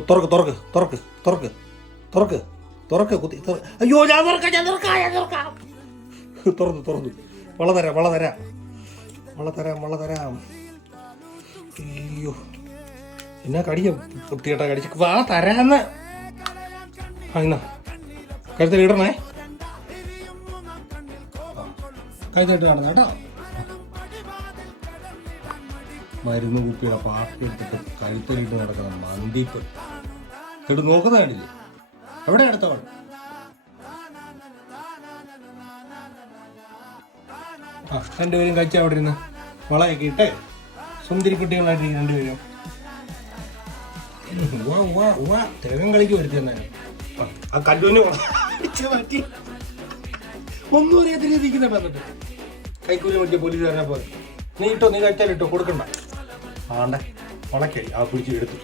തുറക്ക് തുറക്ക് തുറക്ക് തുറക്ക് തുറക്ക് തുറക്ക് കുത്തി അയ്യോ ഞാൻ തുറക്കാം തുറന്നു വള തരാം അയ്യോ എന്നാ കടിക്കാം കുത്തിയേട്ടാ കടിച്ച് വാ തരാന്ന് എന്നാ കഴുത്തിൽ ഇടണേ കഴുത്തിട്ട് കാണുന്ന കേട്ടോ മരുന്ന് കുപ്പിയുടെ പാർട്ടി എടുത്തിട്ട് കഴുത്തലിട്ട് നടക്കുന്ന മന്തിപ്പ് കേട്ട് നോക്കുന്ന കണ്ടില്ലേ എവിടെ അടുത്തവൾ രണ്ടുപേരും കഴിച്ച അവിടെ ഇരുന്ന് വളയൊക്കെ ഇട്ടേ സുന്ദരി കുട്ടികളായിട്ട് രണ്ടുപേരും തിരകം കളിക്ക് വരുത്തി തന്നെ ആ കല്ലുവിന് മാറ്റി ഒന്നും അറിയാത്ത രീതിക്കുന്ന വന്നിട്ട് കൈക്കൂലി നോക്കിയ പോലീസുകാരനെ പോലെ നീ കഴിച്ചാലിട്ടോ കൊടുക്കണ്ട ആണ്ടെ വളക്കായി ആ പിടിച്ച് എടുത്തു